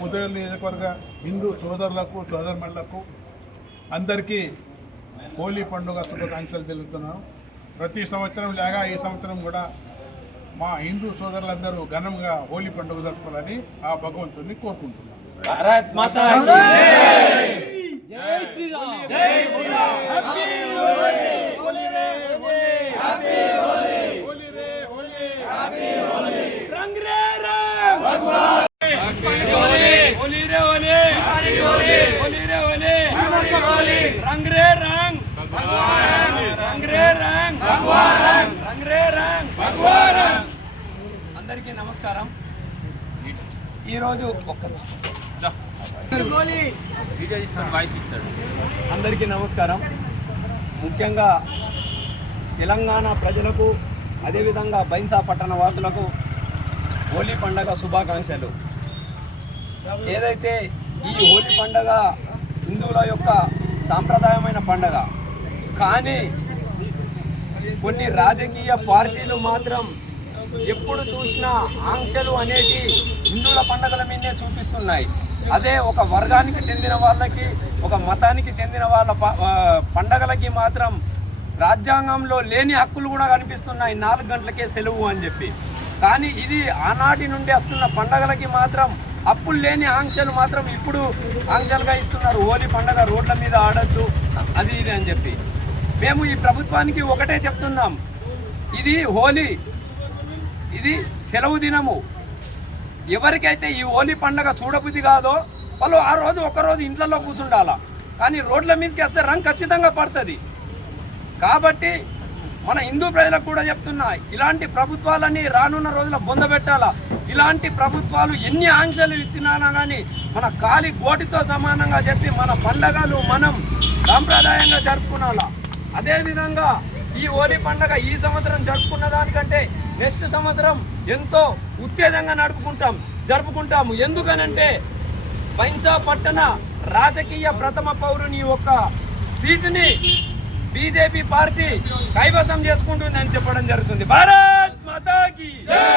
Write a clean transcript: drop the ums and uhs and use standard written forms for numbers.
ముదోల్ నియోజకవర్గ హిందూ సోదరులకు సోదరుమణులకు అందరికీ హోలీ పండుగ శుభాకాంక్షలు తెలుపుతున్నాను. ప్రతి సంవత్సరం లాగా ఈ సంవత్సరం కూడా మా హిందూ సోదరులందరూ ఘనంగా హోలీ పండుగ జరుపుకోవాలని ఆ భగవంతుని కోరుకుంటున్నాను. భారత్ మాతా కీ జై! జై శ్రీరామ్! జై శ్రీరామ్! హ్యాపీ హోలీ! హోలీ రే హోలీ! హ్యాపీ హోలీ! హోలీ రే హోలీ! హ్యాపీ హోలీ! రంగ్ రే రంగ్! భగవాన్! హ్యాపీ హోలీ! హోలీ రే హోలీ! హ్యాపీ హోలీ! హోలీ రే హోలీ! హ్యాపీ హోలీ! రంగ్ రే రంగ్! భగవాన్! రంగ్ రే రంగ్! భగవాన్! రంగ్ రే రంగ్! భగవాన్! అందరికీ నమస్కారం. ఈరోజు అందరికీ నమస్కారం. ముఖ్యంగా తెలంగాణ ప్రజలకు అదేవిధంగా బైన్సా పట్టణ వాసులకు హోలీ పండుగ శుభాకాంక్షలు. ఏదైతే ఈ హోలీ పండుగ హిందువుల యొక్క సాంప్రదాయమైన పండుగ, కానీ కొన్ని రాజకీయ పార్టీలు మాత్రం ఎప్పుడు చూసినా ఆంక్షలు అనేటి హిందువుల పండుగల మీదే చూపిస్తున్నాయి. అదే ఒక వర్గానికి చెందిన వాళ్ళకి, ఒక మతానికి చెందిన వాళ్ళ పండగలకి మాత్రం రాజ్యాంగంలో లేని హక్కులు కూడా కనిపిస్తున్నాయి. 4 గంటలకే సెలవు అని చెప్పి. కానీ ఇది ఆనాటి నుండి వస్తున్న పండగలకి మాత్రం అప్పులు లేని ఆంక్షలు మాత్రం ఇప్పుడు ఆంక్షలుగా ఇస్తున్నారు. హోలీ పండుగ రోడ్ల మీద ఆడద్దు, అది ఇది అని చెప్పి. మేము ఈ ప్రభుత్వానికి ఒకటే చెప్తున్నాం, ఇది హోలీ, ఇది సెలవు దినము. ఎవరికైతే ఈ హోలీ పండుగ చూడబుద్ధి కాదో వాళ్ళు ఆ రోజు ఒకరోజు ఇంట్లో కూర్చుండాలా, కానీ రోడ్ల మీదకి వస్తే రంగు ఖచ్చితంగా పడుతుంది. కాబట్టి మన హిందూ ప్రజలకు కూడా చెప్తున్నా, ఇలాంటి ప్రభుత్వాలని రానున్న రోజుల బొందబెట్టాలా. ఇలాంటి ప్రభుత్వాలు ఎన్ని ఆంక్షలు ఇచ్చినా కానీ మన కాలి గోటితో సమానంగా చెప్పి మన పండగలు మనం సాంప్రదాయంగా జరుపుకునాలా. అదేవిధంగా ఈ హోలీ పండుగ ఈ సంవత్సరం జరుపుకున్న దానికంటే నెక్స్ట్ సంవత్సరం ఎంతో ఉత్తేజంగా జరుపుకుంటాము. ఎందుకనంటే బైన్సా పట్టణ రాజకీయ ప్రథమ పౌరుని యొక్క సీటుని బీజేపీ పార్టీ కైవసం చేసుకుంటుందని చెప్పడం జరుగుతుంది. భారత్ మాతా కీ జై!